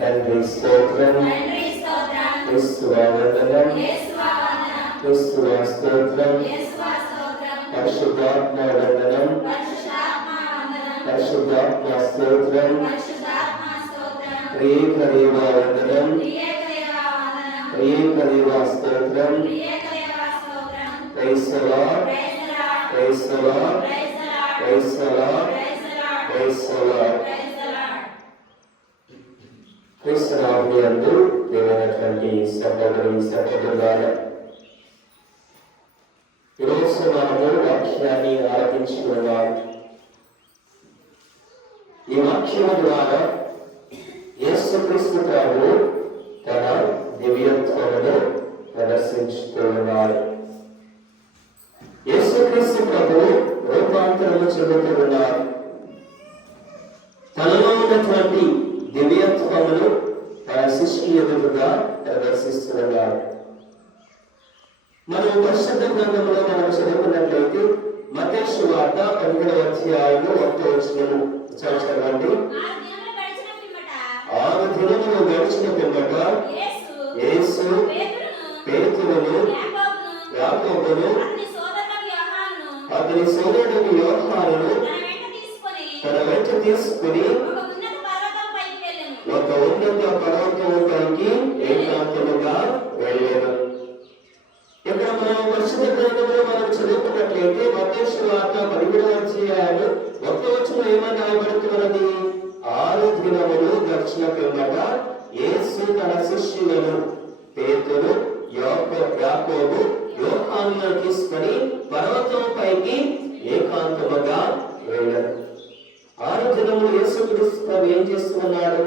తండ్రి స్తోత్రం, యేసువా వందనం, యేసువా స్తోత్రం, పరిశుద్ధాత్మ వందనం, పరిశుద్ధాత్మ స్తోత్రం, త్రియేక దేవా వందనం, త్రియేక దేవా స్తోత్రం. Praise the lord, praise the lord, praise the lord, praise the Lord. క్రీస్తునామమునందు ప్రియమైనటువంటి సహోదరి సహోదరులారా, ఈరోజు మనము వాక్యాన్ని ఆలకించుకున్నాము. ఈ వాక్యం ద్వారా యేసుక్రీస్తు ప్రభువు తన దివ్యత్వమును ప్రదర్శించుతూ ఉన్నారు. యేసుక్రీస్తు ప్రభువు రూపాంతరము చెందుతూ ఉన్నారు. తనలో ఉన్నటువంటి దివ్యత్వమును తన శిష్యుల ఎదురుగా ప్రదర్శిస్తున్నారు. మనం పరిశుద్ధ గ్రంథంలో మనం చదువుకున్నట్లయితే మత్తయి సువార్త 17వ అధ్యాయము 1వ వచనము చదవండి. 6 దినములు గడిచిన పిమ్మట యేసు పేతురును, యాకోబును, అతని సోదరుడు యోహానును తన వెంట తీసుకుని ఒక ఉన్నత పర్వతముపైకి ఏకాంతముగా వెళ్ళాను. ఇక్కడ మనం పరిశుద్ధ గ్రంథంలో మనం చదువుకున్నట్లయితే మత్తయి సువార్త 17వ అధ్యాయము 1వ వచనంలో ఏమని రాయబడుతున్నది? 6 దినములు గడిచిన పిమ్మట యేసు తన శిష్యులను పేతురు, యాకోబు, యోహానులను తీసుకొని పర్వతం పైకి ఏకాంతముగా వెళ్ళారు. 6 దినములు యేసుక్రీస్తు ఏం చేస్తున్నాడు?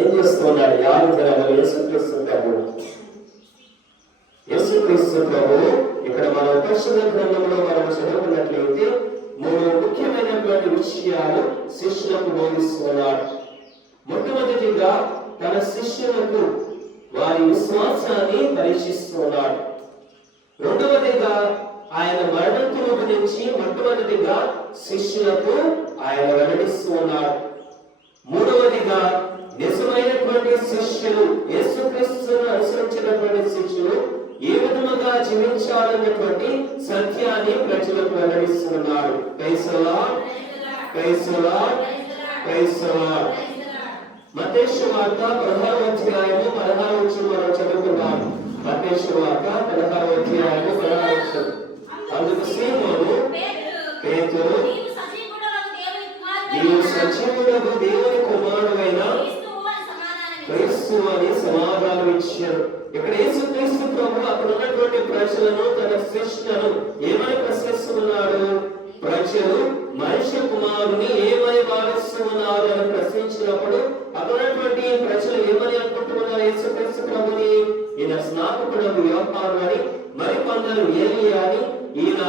ఏం చేస్తున్నాడు? 6 దినములు యేసుక్రీస్తు ప్రభు ఇక్కడ మనం పరిశుద్ధ గ్రంథంలో మనం చదువుకున్నట్లయితే 3 ముఖ్యమైనటువంటి విషయాలు శిష్యులకు బోధిస్తున్నాడు. మొట్టమొదటిగా తన శిష్యులకు వారి విశ్వాసాన్ని పరీక్షిస్తున్నాడు. రెండవదిగా ఆయన మరణం గురించి మొట్టమొదటిగా శిష్యులకు ఆయన వెల్లడిస్తున్నాడు. మూడవదిగా నిజమైనటువంటి శిష్యులు, యేసుక్రీస్తును అనుసరించినటువంటి శిష్యులు ఏ విధముగా జీవించాలన్నటువంటి సత్యాన్ని ప్రజలకు వెల్లడిస్తున్నాడు. Praise the lord, praise the lord, praise the Lord. మత్తయి సువార్త 16వ అధ్యాయము 16వ వచనం మనం చదువుకున్నాం. మత్తయి సువార్త 16వ అధ్యాయము 16వ వచనం. అందుకు సీమోను పేతురు, నీవు సజీవుడగు దేవుని కుమారుడైన క్రీస్తు అని సమాధానం ఇచ్చాడు. ఇక్కడ యేసుక్రీస్తు ప్రభు అక్కడ ఉన్నటువంటి ప్రజలను, తన శిష్యులను ఏమని ప్రశ్నిస్తున్నాడు? ప్రజలు మనిషి కుమారుని ఏమని భావిస్తున్నారు అని ప్రశ్నించినప్పుడు అక్కడ ఉన్నటువంటి ప్రజలు ఏమని అనుకుంటున్నారు? యేసుక్రీస్తు ప్రభుని ఈయన స్నాపకుడు యోహాను అని, మరికొందరు ఏలియా అని, ఈయన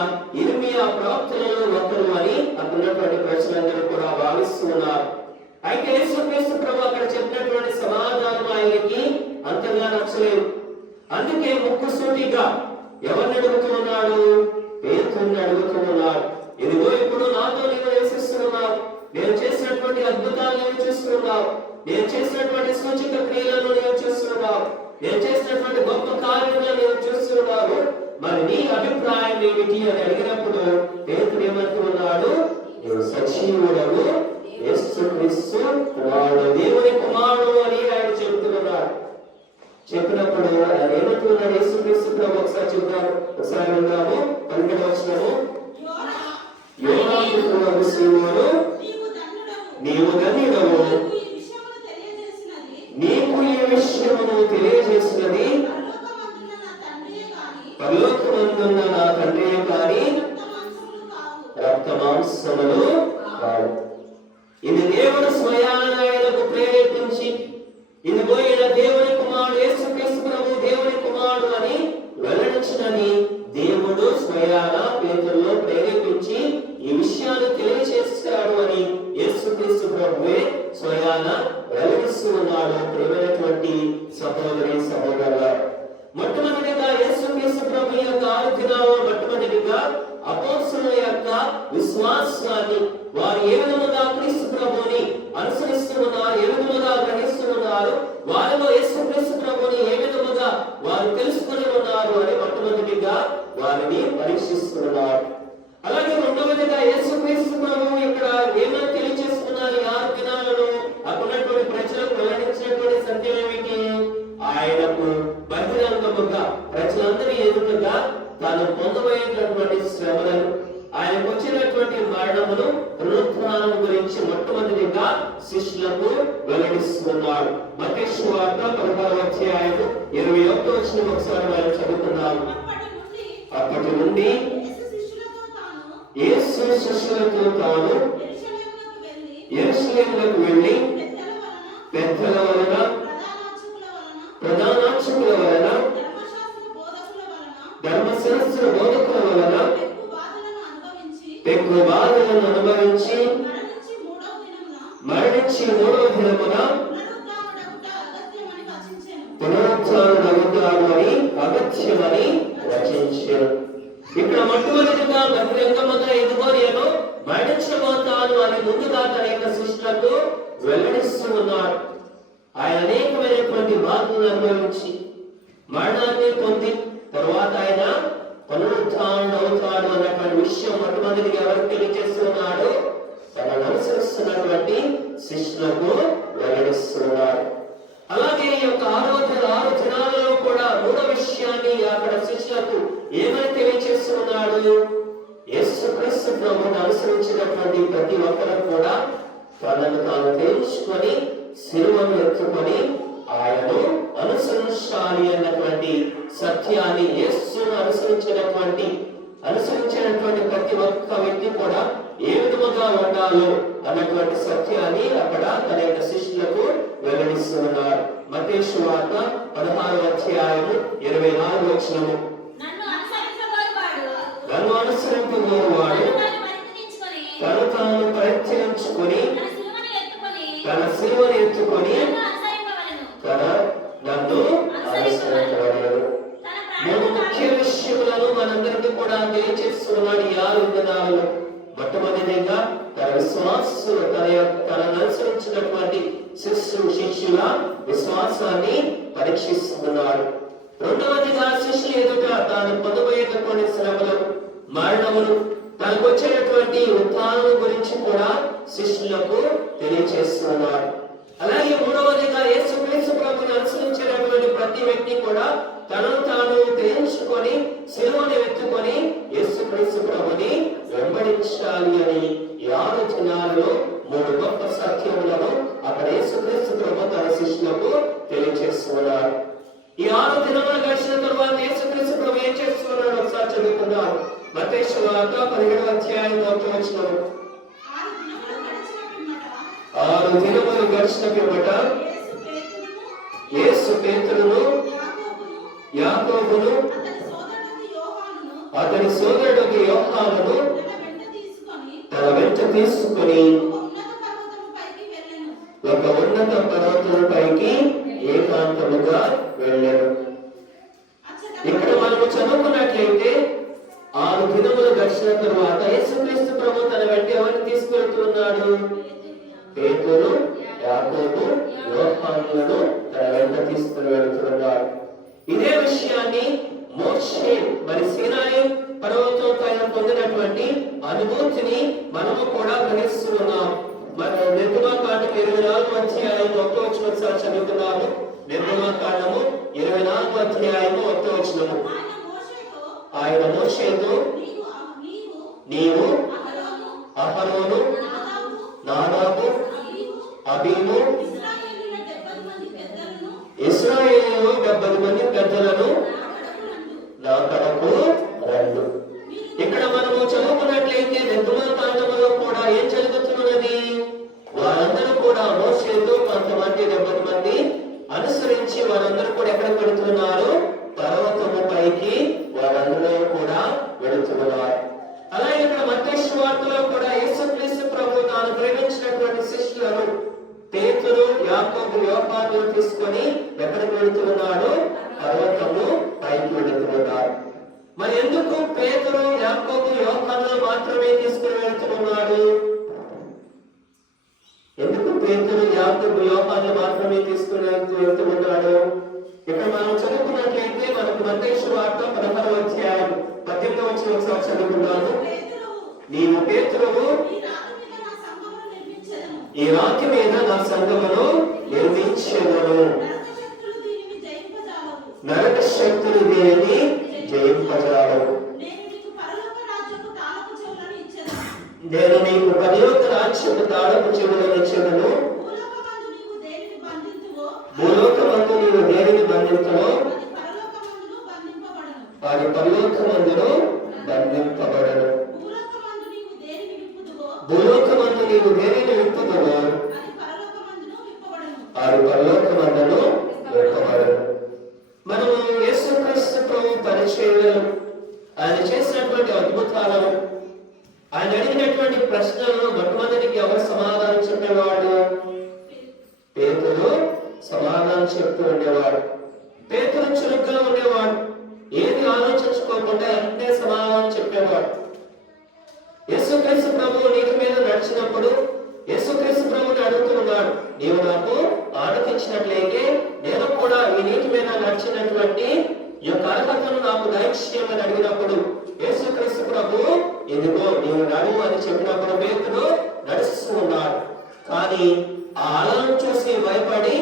ఇర్మియా ప్రవక్తలలో ఒకరు అని అక్కడ ఉన్నటువంటి ప్రజలందరూ కూడా భావిస్తున్నారు. అయితే యేసుక్రీస్తు ప్రభు అక్కడ చెప్పినటువంటి సమాధానం ఆయనకి అంతగా నచ్చలేదు. అందుకే ముక్కుసూటిగా ఎవరిని అడుగుతూ ఉన్నాడు? పేతురుని అడుగుతూ ఉన్నాడు. ఇదిగో ఇప్పుడు నాతో నీవు నివసిస్తున్నావు, నేను చేసినటువంటి అద్భుతాలు నీవు చూస్తున్నావు, నేను చేసినటువంటి సూచక క్రియలను నీవు చూస్తున్నావు, నేను చేసినటువంటి గొప్ప కార్యాలను నీవు చూస్తున్నావు, మరి నీ అభిప్రాయం ఏమిటి అని అడిగినప్పుడు పేతురు ఏమంటూ ఉన్నాడు? నీవు సజీవుడవు యేసుక్రీస్తు కుమారుడు, దేవుని కుమారుడు అని ఆయన చెబుతున్నాడు. చెప్పినప్పుడు ఆయన ఏమంటున్నాడు? యేసుక్రీస్తు ప్రభు ఒకసారి చెబుతాను, ఒకసారి విందాము. 12వ వచనము. యోహాను కుమారుడు సీమోను, నీవు ధన్యుడవు, నీకు ఈ విషయమును తెలియజేసినది పరలోకమందున్న నా తండ్రియే కాని రక్త మాంసములు కావు. ఇది దేవుడు స్వయాన ఆయనకు ప్రేరేపించి, ఇదిగో ఈయన దేవుని కుమారుడు, యేసుక్రీస్తు ప్రభు దేవుని కుమారుడు అని వెల్లడించినని దేవుడు స్వయాన పేతురులో ప్రేరేపించి ఈ విషయాలు తెలియజేస్తాడు అని యేసుక్రీస్తు ప్రభువే స్వయాన వెల్లడిస్తూ ఉన్నాడు. ప్రియమైనటువంటి సహోదరి సహోదరుల, మొట్టమొదటిగా యేసుక్రీస్తు ప్రభు యొక్క 6 దినాల్లో మొట్టమొదటిగా అపోస్తలుల యొక్క విశ్వాసాన్ని, వారు ఏ విధముగా క్రీస్తు ప్రభువుని సత్యం ఏమిటి? ఆయనకు బహిరంగముగా ప్రజలందరి ఎదుటగా తాను పొందబోయేటటువంటి శ్రమలను, ఆయనకు వచ్చినటువంటి మరణమును, పునరుత్థానం గురించి మొట్టమొదటిగా శిష్యులకు వెల్లడిస్తున్నాడు. మత్తయి సువార్త 16వ అధ్యాయము 21వ వచనం ఒకసారి మనం చదువుకుందాము. అప్పటి నుండి యేసు శిష్యులతో తాను యెరూషలేమునకు వెళ్ళి పెద్దల వలన, ప్రధానార్చకుల వలన, ధర్మశాస్త్ర బోధకుల వలన పెక్కు బాధలను అనుభవించి మరణించి మూడవ దినమున పునరుత్థానుడగుతాడని అగత్యమని రచించారు. ఇక్కడ మొట్టమొదటిగా బహిరంగముగా ఇదిగో నేను మరణించబోతాను అని ముందుగా తన యొక్క శిష్యులకు వెల్లడిస్తూ ఉన్నాడు. ఆయన అనేకమైనటువంటి బాధలను అనుభవించి మరణాన్ని పొంది తరువాత ఆయన పునరుత్థానుడు అవుతాడు అన్నటువంటి విషయం మొట్టమొదటిగా ఎవరికి తెలియజేస్తున్నాడు? తనను అనుసరిస్తున్నటువంటి శిష్యులకు వెల్లడిస్తున్నాడు. అలాగే ఈ యొక్క 6 దినాలలో కూడా మూడో విషయాన్ని అక్కడ శిష్యులకు ఏమని తెలియజేస్తున్నాడు? యేసుక్రీస్తు ప్రభువును అనుసరించినటువంటి ప్రతి ఒక్కరు కూడా తనను తాను తెలుసుకొని శిలువను ఎత్తుకొని ఆయనను అనుసరించాలి అన్నటువంటి సత్యాన్ని, యేసును అనుసరించినటువంటి ప్రతి ఒక్క వ్యక్తి కూడా ఏ విధముగా ఉండాలో అన్నటువంటి సత్యాన్ని అక్కడ తన యొక్క శిష్యులకు వెల్లడిస్తున్నారు. మత్తయి సువార్త 16వ అధ్యాయము 24వ వచనము. నన్ను అనుసరింపబోవాడు తను తాను పరిత్యజించుకొని తన శిలువను ఎత్తుకొని నన్ను అనుసరించబడేది. 3 ముఖ్య విషయములను మనందరికీ కూడా తెలియజేస్తున్నాడు ఈ 6 దినాలలో. మొట్టమొదటిగా తన విశ్వాసులు తనను అనుసరించినటువంటి శిష్యుల విశ్వాసాన్ని పరీక్షిస్తున్నాడు. రెండవదిగా శిష్యులు ఎదుట తాను పొందబోయేటటువంటి శ్రమలు, మరణములు, తనకు వచ్చేటటువంటి ఉత్థానం గురించి కూడా శిష్యులకు తెలియజేస్తున్నాడు. అలాగే మూడవదిగా యేసుక్రీస్తు ప్రభువును అనుసరించేటటువంటి ప్రతి వ్యక్తి కూడా తనను తాను త్యజించుకొని శిలువను ఎత్తుకొని యేసుక్రీస్తు ప్రభుని వెంబడించాలి అని ఈ 6 దినాలలో 3 గొప్ప సత్యములను అక్కడ యేసుక్రీస్తు ప్రభు తన శిష్యులకు తెలియజేస్తున్నాడు. ఈ 6 దినములు గడిచిన తరువాత యేసుక్రీస్తు ప్రభు ఏం చేస్తున్నాడు ఒకసారి చదువుకుందాం. మత్తయి సువార్త 17వ అధ్యాయం 1వ వచనం. 6 దినములు గడిచిన పిమ్మట యేసు పేతురును, యాకోబును, అతని సోదరుడు యోహానును తన వెంట తీసుకొని ఒక ఉన్నత పర్వతముపైకి ఏకాంతముగా వెళ్ళాడు. ఇక్కడ మనము చదువుకున్నట్లయితే 6 దినములు గడిచిన తరువాత యేసుక్రీస్తు ప్రభు తన వెంట ఎవరిని తీసుకెళ్తున్నాడు? పేతురు, యాకోబు, యోహానులను తన వెంట తీసుకుని వెళ్తున్నాడు. ఇదే విషయాన్ని మోషే మరి సీనాయి పర్వతం పైన పొందినటువంటి అనుభూతిని మనము కూడా గ్రహిస్తున్నాం. మన నిర్గమకాండం 24వ అధ్యాయం 1వ వచనం ఒకసారి చదువుతున్నాము. నిర్గమకాండము 24వ అధ్యాయం 1వ వచనము. ఆయన మోషేతో నీవు అహరోను, నాదాబు, అబీము, ఇశ్రాయేలు 70 మంది పెద్దలను నా కడకు రండు. ఇక్కడ మనము చదువుకున్నట్లయితే నిర్గమకాండములో కూడా ఏం జరుగుతున్నది? వారందరూ కూడా మోషేతో కొంతమంది 70 మంది అనుసరించి వారందరూ కూడా ఎక్కడ పెడుతున్నారు? పర్వతము పైకి వారందరూ కూడా వెళుతున్నారు. అలాగే ఇక్కడ మత్తయి సువార్తలో కూడా యేసుక్రీస్తు ప్రభు తాను ప్రేమించినటువంటి శిష్యులను పేతురు, యాకోబు, యోహానును తీసుకొని ఎక్కడికి వెళుతున్నాడు? పర్వతము పైకి వెళుతున్నాడు. మరి ఎందుకు పేతురు, యాకోబు, యోహానును మాత్రమే తీసుకుని వెళుతున్నాడు? ఎందుకు పేతురు, యాకోబు, యోహానును మాత్రమే తీసుకుని వెళుతున్నాడు? ఇక్కడ మనం చదువుకున్నట్లయితే మనకు మత్తయి సువార్త 16వ అధ్యాయం 18వ వచనం ఒకసారి చదువుకున్నాము. నీవు పేతురువు, ఈ రాతి మీద నా సంఘమును నిర్మించెదను. నరక శక్తులు దీనిని జయింపజాలవు. నేను నీకు పరలోక రాజ్యపు తాళపు చెవులను ఇచ్చెదను. భూలోకమందు నీవు దేనిని బంధింతువో వారి పరలోకమందును బంధింపబడను. భూలోకమందు నీవు దేనిని విప్పుదువో వారి పరలోకమందును విప్పబడను. మనము యేసుక్రీస్తు ప్రభు పరిచర్యలు, ఆయన చేసినటువంటి అద్భుతాలను, ఆయన అడిగినటువంటి ప్రశ్నలను మొట్టమొదటికి ఎవరు సమాధానం చెప్పేవాడు? పేతురు సమాధానం చెప్తూ ఉండేవాడు. పేతురు చురుగ్గా ఉండేవాడు. ఏది ఆలోచించుకోకుండా వెంటనే సమాధానం చెప్పేవాడు. యేసుక్రీస్తు ప్రభువు నీటి మీద నడిచినప్పుడు యేసుక్రీస్తు ప్రభుని అడుగుతున్నాడు, నీవు నాకు ఆనందించినట్లయితే నేను కూడా ఈ నీటి మీద నడిచినటువంటి ఈ యొక్క అర్హతను నాకు దయచేయమని అడిగినప్పుడు యేసుక్రీస్తు ప్రభు ఇదిగో నీవు నడువు అని చెప్పినప్పుడు పేతురు నడుస్తూ ఉన్నాడు. కానీ ఆ అలను చూసి భయపడి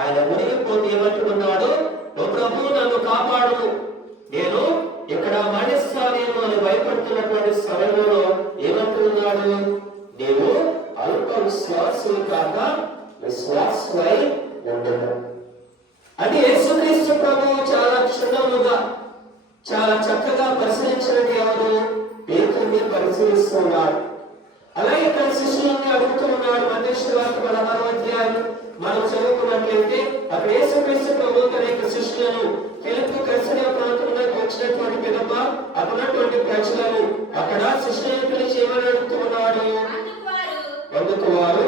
ఆయన మునిగిపోతే ఏమంటున్నాడు? ఓ ప్రభు నన్ను కాపాడు, నేను ఇక్కడ మరణిస్తానేమో అని భయపడుతున్నటువంటి సమయంలో ఏమంటున్నాడు? నీవు అల్ప విశ్వాసులు కాక విశ్వాసులై ఉండదు. అంటే యేసుక్రీస్తు ప్రభువు చాలా క్షుణ్ణముగా చాలా చక్కగా పరిశీలించినది ఎవరు? పేతురుని పరిశీలిస్తున్నాడు. అలాగే ఇక్కడ శిష్యులని అడుగుతూ ఉన్నాడు. మత్తయి సువార్త 16వ అధ్యాయం మనం చదువుకున్నట్లయితే అక్కడ యేసుక్రీస్తు ప్రభువు తన యొక్క శిష్యులను ఫిలిప్పీ కైసరియా ప్రాంతంలోకి వచ్చినటువంటి పిదప అక్కడున్నటువంటి ప్రజలను అక్కడ శిష్యులను పిలిచి ఏమని అడుగుతూ ఉన్నాడు? అందుకు వారు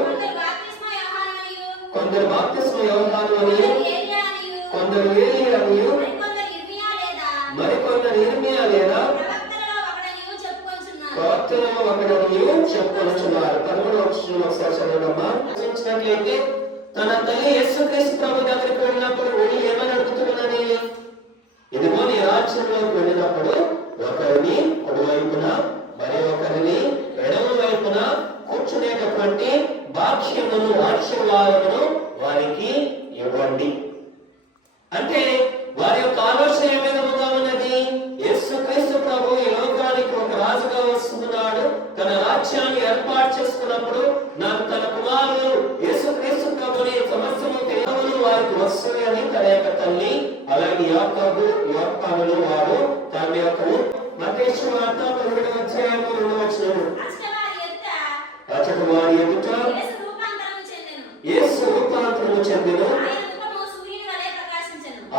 కొందరు బాప్తిస్మ యోహాను అని, కొందరు ఏలియా అని, మరికొందరు ఇర్మియా లేదా ప్రవక్తలలో ఒకడని చెప్పుకొనుచున్నారు. 13వ వచనం ఒకసారి చదవమ్మా. చూసినట్లయితే తన తల్లి యేసుక్రీస్తు ప్రభు దగ్గరికి వెళ్ళినప్పుడు వెళ్ళి ఏమని అడుగుతున్నది? ఇదిగో నీ రాజ్యంలోకి వెళ్ళినప్పుడు ఒకరిని కుడివైపున మరి ఒకరిని ఎడమ వైపున కూర్చునేటటువంటి భాగ్యమును ఆశీర్వాదమును వారికి ఇవ్వండి. అంటే వారి యొక్క ఆలోచన ఏ విధముగా ఉన్నది? యేసుక్రీస్తు ప్రభు ఈ లోకానికి ఒక రాజుగా వస్తున్నాడు. తన రాజ్యాన్ని ఏర్పాటు చేసుకున్నప్పుడు నాకు తన కుమారులు యేసుక్రీస్తు ప్రభుని సమస్తము దేవులు వారికి వస్తుంది అని తన యొక్క తల్లి అలాగే యాకోబు యోహానులు వారు తన యొక్క మత్తయి సువార్త 17వ అధ్యాయము 2వ వచనం అచ్చట వారి ఎదుట యేసు రూపాంతరము చెందెను.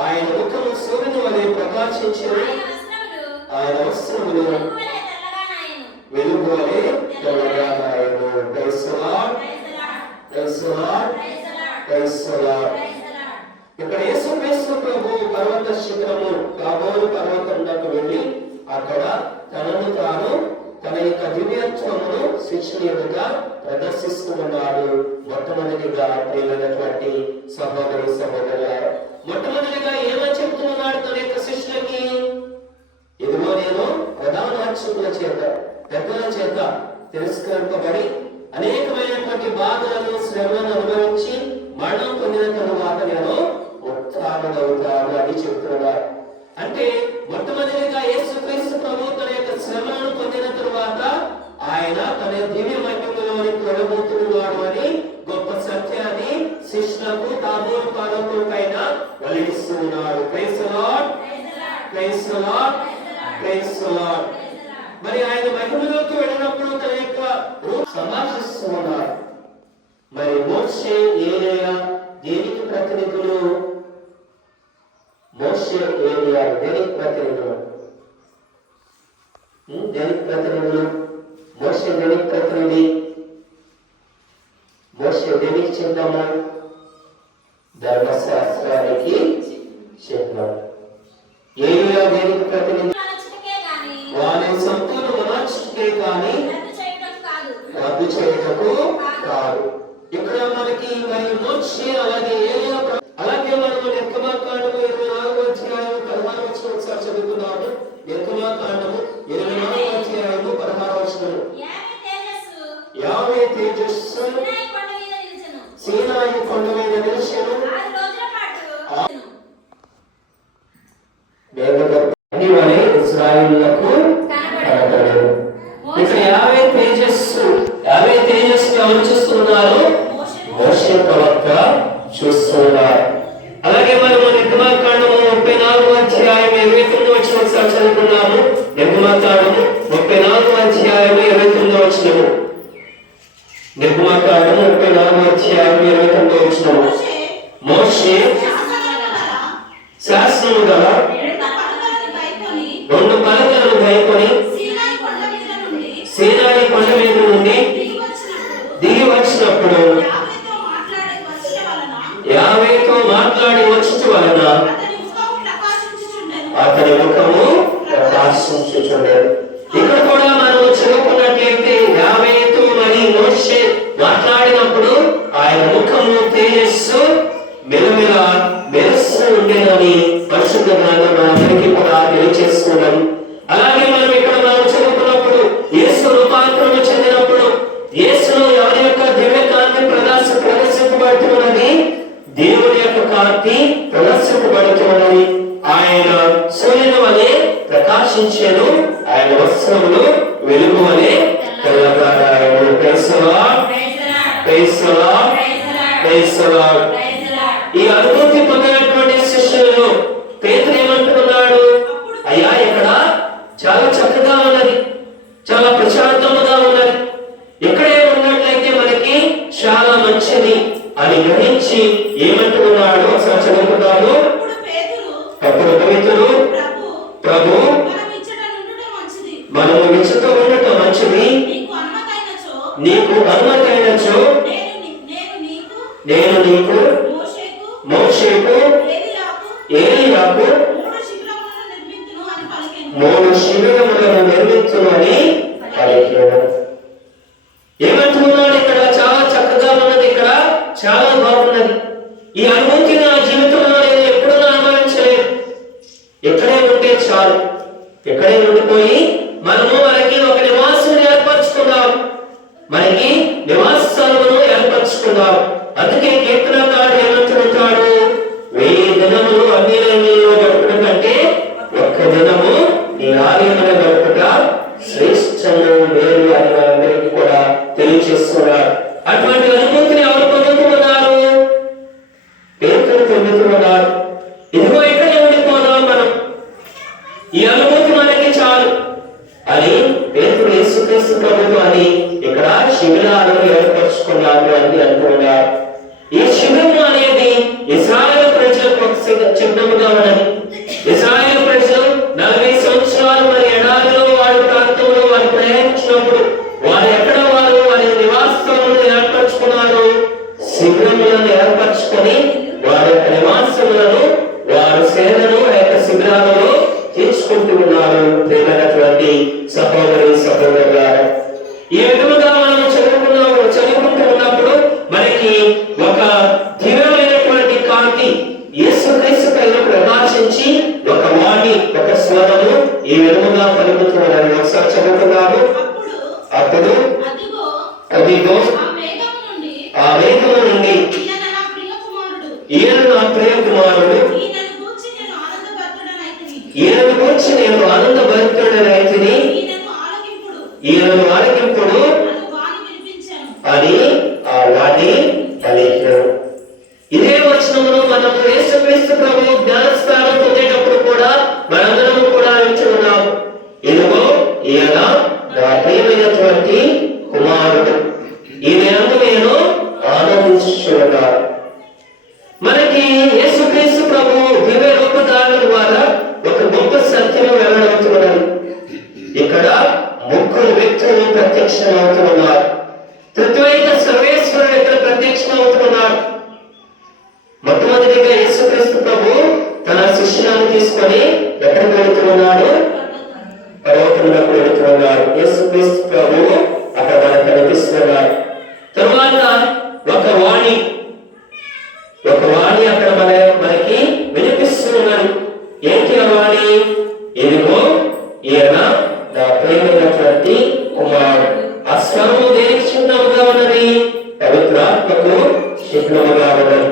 ఆయన ముఖము సూర్యుని వలె ప్రకాశించెను. ఆయన వస్త్రములు వెలుగు వలె తెల్లగా ఆయను. Praise the lord, praise the lord, praise the lord. ఇక్కడ యేసుక్రీస్తు ప్రభు పర్వత శిఖరము కాబోలు పర్వతంలోకి వెళ్ళి అక్కడ తనను తాను తన యొక్క దివ్యత్వమును శిష్యుల ఎదుట ప్రదర్శిస్తూ ఉన్నాడు. మొట్టమొదటిగా ప్రియమైనటువంటి సహోదరి సహోదరులారా, మొట్టమొదటిగా ఏమని చెప్తున్నాడు తన యొక్క శిష్యులకి? ఇదిగో నేను ప్రధాన అర్చకుల చేత పెద్దల చేత తిరస్కరింపబడి అనేకమైనటువంటి బాధలను శ్రమలను అనుభవించి మరణం పొందిన తరువాత నేను ఉత్థానమవుతాను అని చెప్తున్నాడు. అంటే మొట్టమొదటిగా యేసుక్రీస్తు ప్రభు తన యొక్క శ్రమలను పొందిన తరువాత ఆయన తన దివ్య మహిమలోనికి వెళ్ళబోతున్నాడు అని గొప్ప సత్యాన్ని శిష్యులకు తాబోరు పాలకులకైనా వెల్లడిస్తున్నాడు. Praise the lord, praise the lord, praise the Lord. మరి ఆయన మహిమలోకి వెళ్ళినప్పుడు తన యొక్క సంభాషిస్తున్నాడు. మరి మోషే ఏలియా దేనికి ప్రతినిధులు? మోషే ఏలియా దేనికి ప్రతినిధులు? దేనికి ప్రతినిధులు? మోషే దేనికి ప్రతినిధి? మోషే దేనికి చెందాము? ధర్మశాస్త్రానికి చెందాము. ఏలియా దేనికి ప్రతినిధి? వారి సంపూర్ణ మార్చుకే కానీ రద్దు చేయటకు కాదు. ఇక్కడ మనకి మరి మోషే అలాగే ఏలియా అలాగే మనం నిర్గమకాండము 24వ అధ్యాయం 16వ వచనం ఒకసారి చదువుతున్నాము. నిర్గమకాండము 24వ అధ్యాయము 16వ వచనం. యావే తేజస్సు సీనాయి కొండ మీద నిలిచెను. ప్రవక్త చూస్తున్నారు. అలాగే మనము నిర్గమాకాండము 34వ అధ్యాయం 29వ వచనం ఒకసారి చదువుకున్నాము. నిర్గమాకాండము 34వ అధ్యాయం 29వ వచనము. నిర్గమాకాండము 34వ అధ్యాయం 29వ వచనము. మోషే శాసనము గల 2 పలకలను గైకొని సీనాయి కొండ మీద నుండి దిగి వచ్చినప్పుడు యావేతో మాట్లాడి వచ్చుట వలన అతని ముఖము ప్రకాశించుచుండెను. ఇక్కడ కూడా మనం చదువుకున్నట్లయితే యావేతో మరి మోషే మాట్లాడినప్పుడు ఆయన ముఖము తేజస్సు మెలమెల మెరుస్తూ ఉండేదని పరిశుద్ధ గ్రంథం మనందరికీ కూడా తెలియజేస్తున్నాం. అలాగే మనం ఇక్కడ చదువుకున్నప్పుడు యేసు రూపాంతరము చెందినప్పుడు యేసులో ఎవరి యొక్క దివ్య కాంతి ప్రదర్శింపబడుతున్నది, దేవుని యొక్క కాంతి ప్రదర్శింపబడుతున్నది. ఆయన సూర్యుని వలె ప్రకాశించెను, ఆయన వస్త్రములు వెలుగు వలె తెల్లగారాయను. Praise the lord, praise the lord, praise the lord. ఈ అనుభూతి పొందినటువంటి శిష్యులను పేతురు ఏమంటున్నాడు? అయ్యా ఇక్కడ చాలా చక్కగా ఉన్నది, చాలా ప్రశాంతముగా ఉన్నది, ఇక్కడే ఉన్నట్లయితే మనకి చాలా మంచిది అని గ్రహించి ఏమంటున్నాడు ఒకసారి చదువుకున్నాడు. అప్పుడు పేతురు, ప్రభు మనము ఇచ్చట ఉండటం మంచిది, నీకు అనుమతైనచో నేను నీకు మోషేకు ఏలీయాకు 3 శిబిరములను నిర్మించును అని పలికాడు. ఏమంటున్నాడు? ఇక్కడ చాలా చక్కగా ఉన్నది, ఇక్కడ చాలా బాగున్నది. ఈ అనుభూతి నా జీవితంలో నేను ఎప్పుడూ అనుభవించలేదు. ఎక్కడే ఉంటే చాలు, ఎక్కడే ఉండిపోయి మనకి ఒక నివాసం ఏర్పరచుకుందాం, మనకి నివాస స్థలమును ఏర్పరచుకుందాం. అందుకే కీర్తనకారుడు ఏమంటున్నాడు? 1000 దినములు అన్నిలో గడపడం కంటే 1 దినము నీ ఆలయములో గడుపుట శ్రేష్టము, మేలు అని మనందరికీ కూడా తెలియజేస్తున్నారు. అటువంటి అనుభూతిని ఎవరు పొందుతున్నారు? పేతురు పొందుతున్నారు. ఇదిగో ఇక్కడే ఉండిపోదాం మనం, ఈ అనుభూతి మనకి చాలు అని పేతురు యేసుక్రీస్తు ప్రభువు అని ఇక్కడ శిబిరాలను ఏర్పరచుకున్నారు అని అంటున్నారు. ఈ శిబిరం అనేది ఇశ్రాయేలు ప్రజలకు ఒక చిహ్నముగా ఉన్నది. ఇశ్రాయేలు ప్రజలు 40 సంవత్సరాలు మరి ఎడారిలో వారి ప్రాంతంలో వారు ప్రయాణించినప్పుడు వారు ఎక్కడ వారి నివాసాలను ఏర్పరచుకున్నారు, శిబిరములను ఏర్పరచుకొని వారి యొక్క నివాసములను వారు సేవను ఆ యొక్క శిబిరాలలో తీర్చుకుంటూ ఉన్నారు. ప్రియమైనటువంటి సహోదరి సహోదరులారా, ఈ విధముగా మనం చదువుకుంటూ ఉన్నప్పుడు మనకి ఒక దివ్యమైనటువంటి కాంతి యేసుక్రీస్తు పైన ప్రకాశించి ఒక వాణి, ఒక స్వరము ఈ విధముగా పలుకుతున్నదని ఒకసారి చదువుకున్నాము. అప్పుడు అదిగో ఆ మేఘము నుండి ఈయన నా ప్రియ కుమారుడు, ఈయనను గూర్చి నేను ఆనందభరితుడనైతిని, ఈయనను ఆలకింపుడు అని ఆ వాణి పలికాడు. ఇదే వచనమును మనం యేసుక్రీస్తు ప్రభువు జ్ఞానస్నానం పొందేటప్పుడు కూడా మనందరం కూడా వింటున్నాము. ఇదిగో ఈయన నా ప్రియమైనటువంటి కుమారుడు, ఈయనందు నేను ఆనందించుచున్నాను. మనకి యేసుక్రీస్తు ప్రభువు దివ్య రూపదారుల ద్వారా ఒక గొప్ప సత్యం వెల్లడవుతున్నది. ఇక్కడ 3 వ్యక్తులు ప్రత్యక్షమవుతున్నారు. తృతీయ సర్వేశ్వరుడు ఇక్కడ ప్రత్యక్షమవుతున్నారు. మొట్టమొదటిగా యేసుక్రీస్తు ప్రభు తన శిష్యులను తీసుకొని ఎక్కడికి వెళుతున్నాడు? పర్వతంలోకి వెళుతున్నాడు. యేసుక్రీస్తు ప్రభు అక్కడ మనకు కనిపిస్తున్నాడు. తరువాత ఒక వాణి అక్కడ మనకి వినిపిస్తున్నది. ఏంటి ఆ వాణి? ఇదిగో ఈయన నా ప్రియమైనటువంటి కుమారుడు. ఆ స్వరము దేనికి చిహ్నముగా ఉన్నది? పవిత్రాత్మకు చిహ్నముగా ఉన్నది.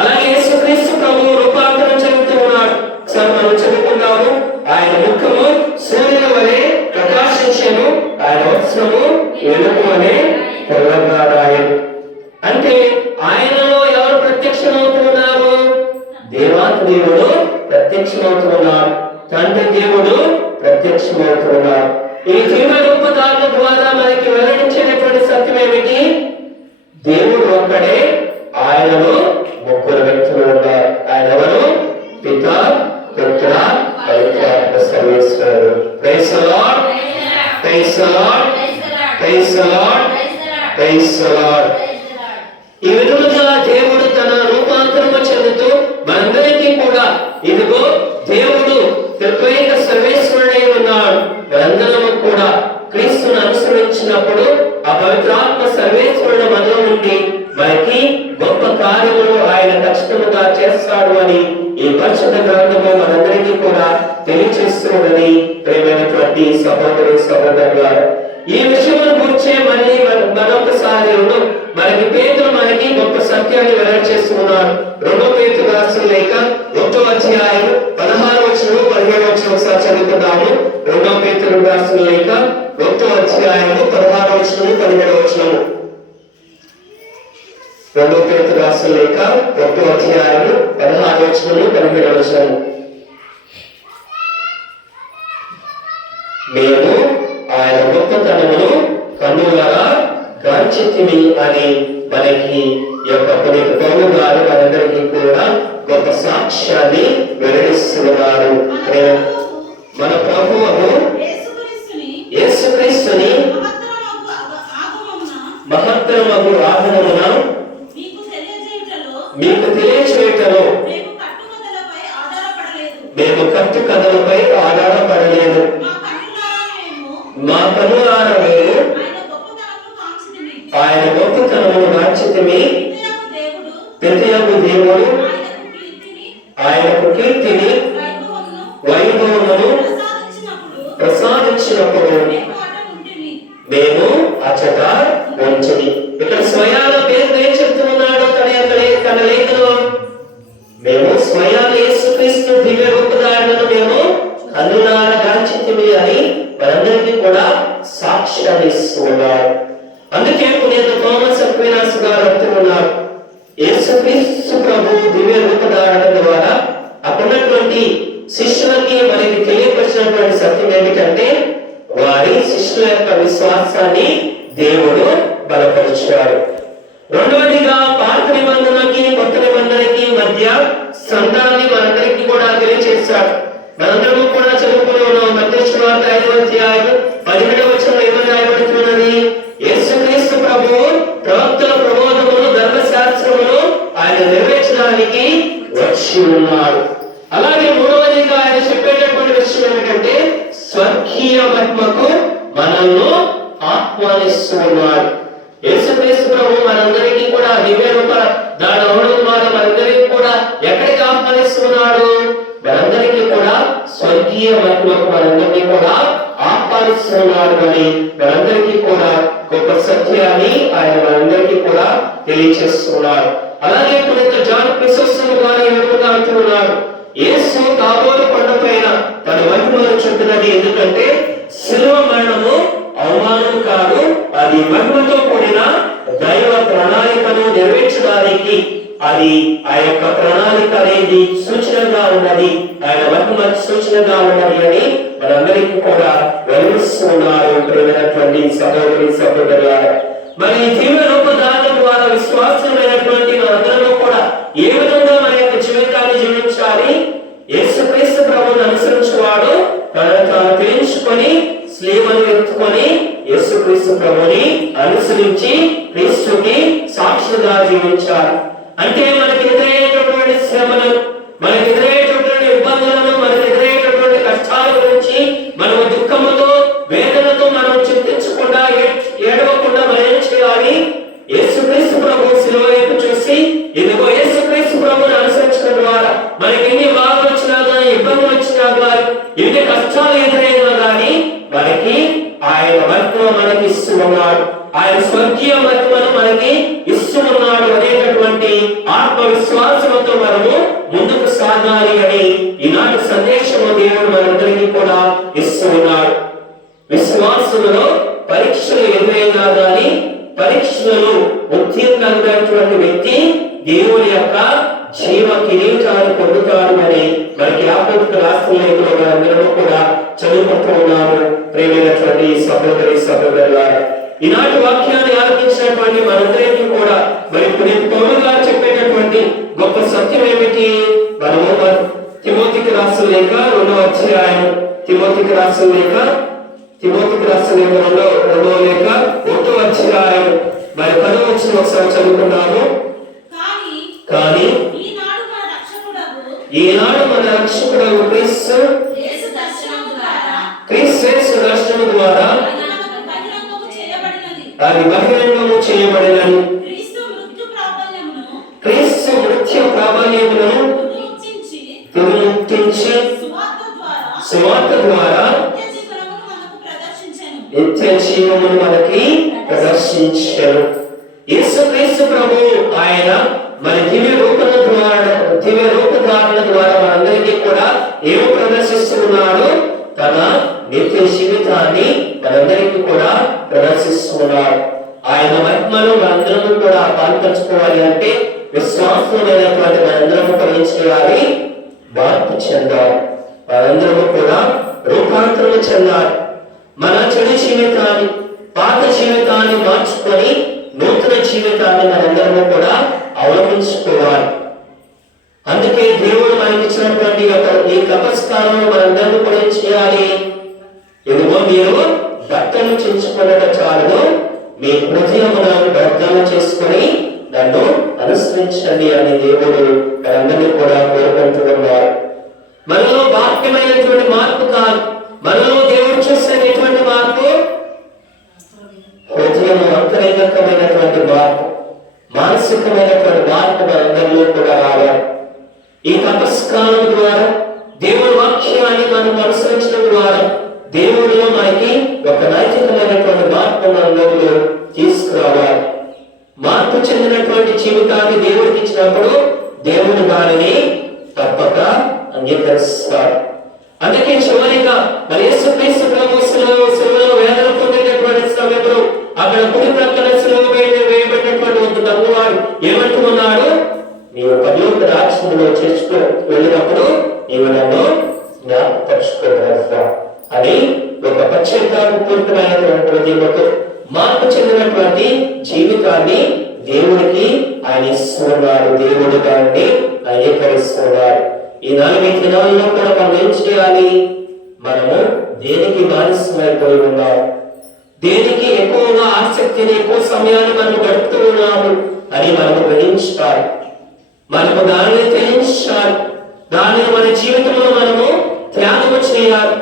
అలాగే యేసుక్రీస్తు ప్రభు రూపాంతరం చెందుతూ ఉన్నాడు. ఒకసారి మనం చదువుకున్నాము. ఆయన ముఖము సూర్యుని వలె ప్రకాశించెను, ఆయన వస్త్రము వెలుగు వలె తెల్లగారాయెను. అంటే ఆయన ఒక్కడే, ఆయనలో ముగ్గురు వ్యక్తులు ఉన్నారు. ఆయన ఎవరు? పిత, పుత్ర, పవిత్రాత్మ సర్వేశ్వరుడు. Praise the lord, praise the lord, praise the lord, praise the lord. ఈ విధముగా దేవుడు తన రూపాంతరము చెందుతూ మనందరికీ కూడా ఇదిగో దేవుడు త్రిత్వైక సర్వేశ్వరుడై ఉన్నాడు. మనందరము కూడా క్రీస్తును అనుసరించినప్పుడు ఆ పవిత్రాత్మ సర్వేశ్వరుడు మనలో ఉండి మనకి గొప్ప కార్యములు ఆయన ఖచ్చితంగా చేస్తాడు అని ఈ పరిశుద్ధ గ్రంథము మనందరికీ కూడా తెలియజేస్తున్నదని ప్రియమైనటువంటి సహోదరి సహోదరులారా, ఈ విషయమును గురించే మళ్ళీ మరొకసారి మనకి పేతురు మనకి గొప్ప సత్యాన్ని వెల్లడి చేస్తున్నాడు. 2 పేతురు రాసిన లేఖ 1వ అధ్యాయం 16వ వచనం 17వ వచనం ఒకసారి చదువుకుందాము. 2 పేతురు రాసిన లేఖ 1వ అధ్యాయం 16వ వచనం 17వ వచనం. 2 పేతురు రాసిన లేఖ 1వ అధ్యాయం 16వ వచనం 17వ వచనం. మేము ఆయన గొప్పతనమును కన్నులారా గాంచితిమి అని మనకి యొక్క పునీత పౌలు గారు మనందరికీ కూడా గొప్ప సాక్ష్యాన్ని వెల్లడిస్తున్నారు. మన ప్రభువు యేసుక్రీస్తుని మహత్తరమగు ఆగమమున మీకు తెలియచేయుటలో మేము కట్టుకథలపై ఆధారపడలేదు. మా కన్నులారా మేము ఆయన గొప్పతనమును గాంచితిమి. పితయగు దేవుడు ఆయనకు కీర్తిని వైభవమును ప్రసాదించినప్పుడు మేము అచట ఉంచిని. ఇక్కడ స్వయాన పేరు ఏం చెప్తున్నాడు తన లేఖలో? మేము స్వయాన యేసుక్రీస్తు దివ్య రూపధారణను మేము కన్నులారా గాంచితిమి అని మనందరికీ కూడా సాక్ష్యాన్ని ఇస్తున్నారు. అందుకే పునీత థోమస్ అక్వినాస్ గారు అంటున్నారు, యేసుక్రీస్తు ప్రభు దివ్య రూపధారణ ద్వారా అక్కడున్నటువంటి శిష్యులకి మనకి తెలియపరిచినటువంటి సత్యం ఏమిటంటే వారి శిష్యుల యొక్క విశ్వాసాన్ని దేవుడు బలపరిచాడు. రెండవదిగా పాత నిబంధనకి కొత్త నిబంధనకి మధ్య సంధాన్ని మనందరికీ కూడా తెలియజేశాడు. మనందరము కూడా చదువుకునే ఉన్నాం. మత్తయి సువార్త 5వ అధ్యాయం 17వ వచనంలో ఏమని రాయబడుతున్నది? యేసుక్రీస్తు ప్రభువు ప్రవక్తల ప్రబోధమును ధర్మశాస్త్రమును ఆయన నెరవేర్చడానికి వచ్చి ఉన్నాడు. అలాగే మూడవదిగా ఆయన చెప్పేటటువంటి విషయం ఏమిటంటే స్వర్గీయ మహిమకు మనల్ని ఆహ్వానిస్తున్నాడు. యేసుక్రీస్తు ప్రభు మనందరికీ కూడా దివ్య రూప దాని అవడం ద్వారా మనందరికీ కూడా ఎక్కడికి ఆహ్వానిస్తున్నాడు? మనందరికీ కూడా స్వర్గీయ మహిమకు మనందరినీ కూడా ఆహ్వానిస్తున్నాడు అని మనందరికీ కూడా గొప్ప సత్యాన్ని ఆయన మనందరికీ కూడా తెలియజేస్తున్నాడు. అలాగే పునీత జాన్ క్రిసోస్టమ్ గారు ఎదురుగా అంటున్నారు, యేసు తాబోరు కొండ పైన తన మహిమను చూపినది ఎందుకంటే శిలువ మరణము అవమానం కాదు, అది మహిమతో కూడిన దైవ ప్రణాళికను నెరవేర్చడానికి అది ఆ యొక్క ప్రణాళిక అనేది సూచనగా ఉన్నది, ఆయన మహిమ సూచనగా ఉన్నది అని మనందరికీ కూడా వెల్లడిస్తున్నారు. ప్రియమైనటువంటి సహోదరి సహోదరులారా, మరి దివ్య రూపధారణ ద్వారా విశ్వాసమైనటువంటి మనందరూ కూడా ఏ విధంగా మన యొక్క జీవితాన్ని జీవించాలి? యేసుక్రీస్తు ప్రభువును అనుసరించేవాడు తాను తెలుసుకొని స్లీవను ఎత్తుకొని యేసుక్రీస్తు ప్రభువుని అనుసరించి క్రీస్తుకి సాక్షిగా జీవించాలి. అంటే మనకి ఎదురయ్యేటటువంటి శ్రమలు, మనకి ఎదురయ్యేటటువంటి ఇబ్బందులను, మనకి ఎదురయ్యేటటువంటి కష్టాల గురించి మనం దుఃఖముతో వేదనతో మనం చింతించకుండా ఏడవకుండా మనం ఏం చేయాలి? యేసుక్రీస్తు ప్రభు శిలువ వైపు చూసి ఇదిగో యేసుక్రీస్తు ప్రభువుని అనుసరించడం ద్వారా మనకి ఎన్ని బాధలు వచ్చినా కానీ, ఇబ్బందులు వచ్చినా కానీ, ఎన్ని కష్టాలు ఎదురైనా కానీ మనకి ఆయన మహిమ మనకి ఇస్తున్నాడు, ఆయన స్వర్గీయ మహిమను మనకి ఇస్తున్నాడు అనేటటువంటి ఆత్మవిశ్వాసంతో మనము ముందుకు సాగాలి అని ఈనాటి సందేశము దేవుడు మనందరికీ కూడా ఇస్తున్నాడు. విశ్వాసంలో పరీక్షలు ఎదురైనా కానీ పరీక్షలను ఉత్తీర్ణమైనటువంటి వ్యక్తి దేవుని యొక్క జీవ కిరీటాన్ని పొందుతాడు అని మనకి యాకోబు రాసిన లేఖలో మనందరూ కూడా చదువుకుంటూ ఉన్నాము. ప్రియమైనటువంటి సహోదరి సహోదరులారా, ఈనాటి వాక్యాన్ని ఆలకించినటువంటి మనందరికీ కూడా మరి పౌలు గారు చెప్పేటటువంటి గొప్ప సత్యం ఏమిటి? మనము తిమోతికి రాసిన లేఖ 2వ అధ్యాయం, తిమోతికి రాసిన లేఖ 2వ లేఖ 1వ అధ్యాయం మరి 10వ వచనం ఒకసారి చదువుకున్నాము. కానీ ఈనాడు మన రక్షకుడు క్రీస్తు దర్శనం ద్వారా అది బహిరంగము చేయబడినది. క్రీస్తు మృత్యు ప్రాబల్యములను విముక్తించి సువార్త ద్వారా నిత్య జీవమును మనకి ప్రదర్శించారు. యేసుక్రీస్తు ప్రభు ఆయన మన దివ్య రూపధారణ ద్వారా మనందరికీ కూడా ఏమి ప్రదర్శిస్తున్నాడు? తన నిత్య జీవితాన్ని మనందరికీ కూడా ప్రదర్శిస్తున్నాడు. ఆయన మహిమను మనందరము కూడా పాల్పంచుకోవాలి అంటే విశ్వాసమైనటువంటి మనందరము కూడా చేయాలి, మార్పు చెందాలి. మనందరము కూడా రూపాంతరం చెందాలి. మన చెడు జీవితాన్ని, పాత జీవితాన్ని మార్చుకొని నూతన జీవితాన్ని మనందరము కూడా అవలంబించుకోవాలి. అందుకే దేవుడు మనకి ఇచ్చినటువంటి ఈ తపస్కారంలో మనందరము కూడా చేయాలి. ఎందుకో మీరు బట్టలు చించుకున్నట్టు చాలు, మీ హృదయములను బద్దలు చేసుకుని నన్ను అనుసరించండి అని దేవుడు మనందరినీ కూడా కోరుకుంటున్నారు. మనలో బాహ్యమైనటువంటి మార్పు కాదు, మనలో దేవుడు చూసేటువంటి మార్పు హృదయం అంతరంగికమైనటువంటి మార్పు, మానసికమైనటువంటి మార్పు మనందరిలో కూడా రావాలి. ఈ తపస్కారం ద్వారా దేవుడి వాక్యాన్ని మనం అనుసరించడం ద్వారా దేవుడిలో మనకి ఒక నైతికమైనటువంటి మార్పు మనలో తీసుకురావాలి. మార్పు చెందినటువంటి జీవితాన్ని దేవుడికి ఇచ్చినప్పుడు దేవుడు దానిని తప్పక అంగీకరిస్తాడు. అందుకే చివరిగా మరి యేసుక్రీస్తు ప్రభు శిలువలో వేదన పొందేటటువంటి సమయంలో అక్కడ కుడి ప్రక్కన శిలువ వేయబడినటువంటి ఒక తమ్మువాడు ఏమంటున్నాడు? నీవు పరలోక రాజ్యంలో చేర్చుకు వెళ్ళినప్పుడు నీవు నన్ను జ్ఞాపకపరుచుకోగలరా అని ఒక పశ్చాత్తాపూరితమైనటువంటి ఒక మార్పు చెందినటువంటి జీవితాన్ని దేవుడికి ఆయన ఇస్తున్నారు. దేవుడు దాన్ని అంగీకరిస్తున్నారు. ఈ 4 దినాల్లో కూడా మనం ఏం చేయాలి? మనము దేనికి బానిసమైపోయి ఉన్నాము, దేనికి ఎక్కువగా ఆసక్తిని, ఎక్కువ సమయాన్ని మనం గడుపుతూ ఉన్నాము అని మనము గ్రహించాలి. మనము దానిని తెలియించాలి. దానిని మన జీవితంలో మనము త్యాగము చేయాలి.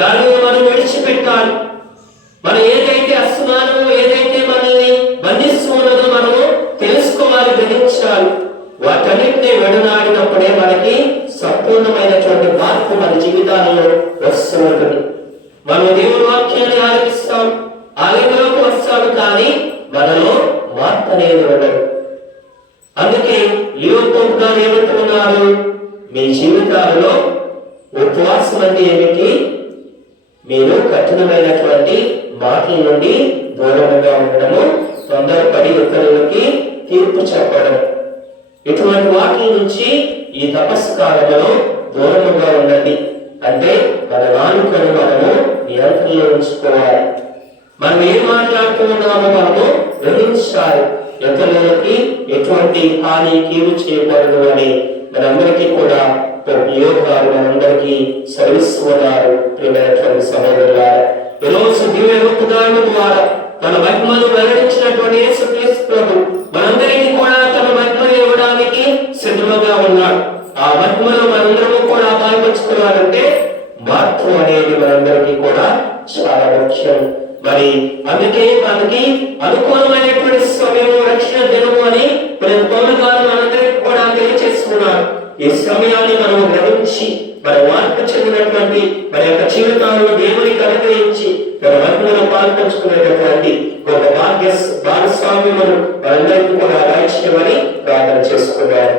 దానిని మనం విడిచిపెట్టాలి. మనం ఏదైతే అసమానమో, ఏదైతే మనల్ని బంధిస్తున్నదో మనము తెలుసుకోవాలి, గ్రహించాలి. వాటన్నిటిని విడనాడినప్పుడే మనకి సంపూర్ణమైనటువంటి మార్పు మన జీవితాలలో వస్తూ ఉంటుంది. మనం దేవుని వాక్యాన్ని ఆలకిస్తాం, ఆలయంలోకి వస్తాము, కానీ మనలో మార్పు అనేది ఉండదు. అందుకే లియోపోప్ గారు ఏమంటున్నారు? మీ జీవితాలలో ఉపవాసం అంటే ఏమిటి? మీరు కఠినమైనటువంటి మాటల నుండి దూరంగా ఉండడము, తొందరపడి ఇతరులకి తీర్పు చెప్పడం, ఇటువంటి వాటి నుంచి ఈ తపస్సు కాలంలో దూరంగా ఉండండి. అంటే మన నాలుకను మనము నియంత్రణలో ఉంచుకోవాలి. మనం ఏం మాట్లాడుతున్నామో మనము గ్రహించాలి. ఇతరులకి ఎటువంటి హాని కీడు చేయకూడదు అని మనందరికీ కూడా యోగాలు మనందరికీ సర్విస్తున్నారు. ప్రియమైనటువంటి సహోదరులారా, ఈరోజు దివ్య రూపదారణ ద్వారా తన మహిమను వెల్లడించినటువంటి యేసుక్రీస్తు ప్రభు మనందరికీ కూడా తన మహిమను ఇవ్వడానికి సిద్ధంగా ఉన్నాడు. ఆ మహిమలో మనందరము కూడా పాల్పంచుకోవాలంటే మార్పు అనేది మనందరికీ కూడా చాలా ముఖ్యం. మరి అందుకే మనకి అనుకూలమైనటువంటి సమయము రక్షణ దినము అని పౌలు గారు మనందరికీ కూడా తెలియజేస్తున్నారు. ఈ సమయాన్ని మనం గ్రహించి మన మార్పు చెందినటువంటి మన యొక్క జీవితాలను దేవునికి అనుగ్రహించి మన మహిమలో పాల్పంచుకునేటటువంటి ఒక భాగస్వామ్యమును మనందరికీ కూడా రాయించమని ప్రార్థన చేసుకున్నారు.